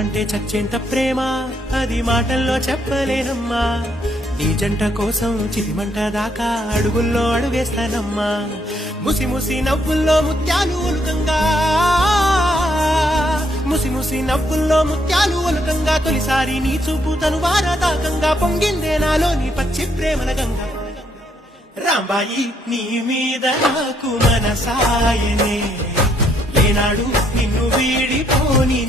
నువ్వంటే చచ్చేంత ప్రేమ అది మాటల్లో చెప్పలేనమ్మా నీ జంట కోసం చితిమంట దాకా అడుగుల్లో అడుగేస్తానమ్మా ముసి ముసి నవ్వుల్లో ముత్యాలు ఒలుకంగా ముసి ముసి నవ్వుల్లో ముత్యాలు ఒలుకంగా తొలిసారి నీ చూపు తను వారదాకంగా పొంగిందే నాలో నీ పచ్చి ప్రేమల గంగా రాంబాయి నీ మీద నాకు మనసాయనే లేనాడు నిన్ను వీడిపోని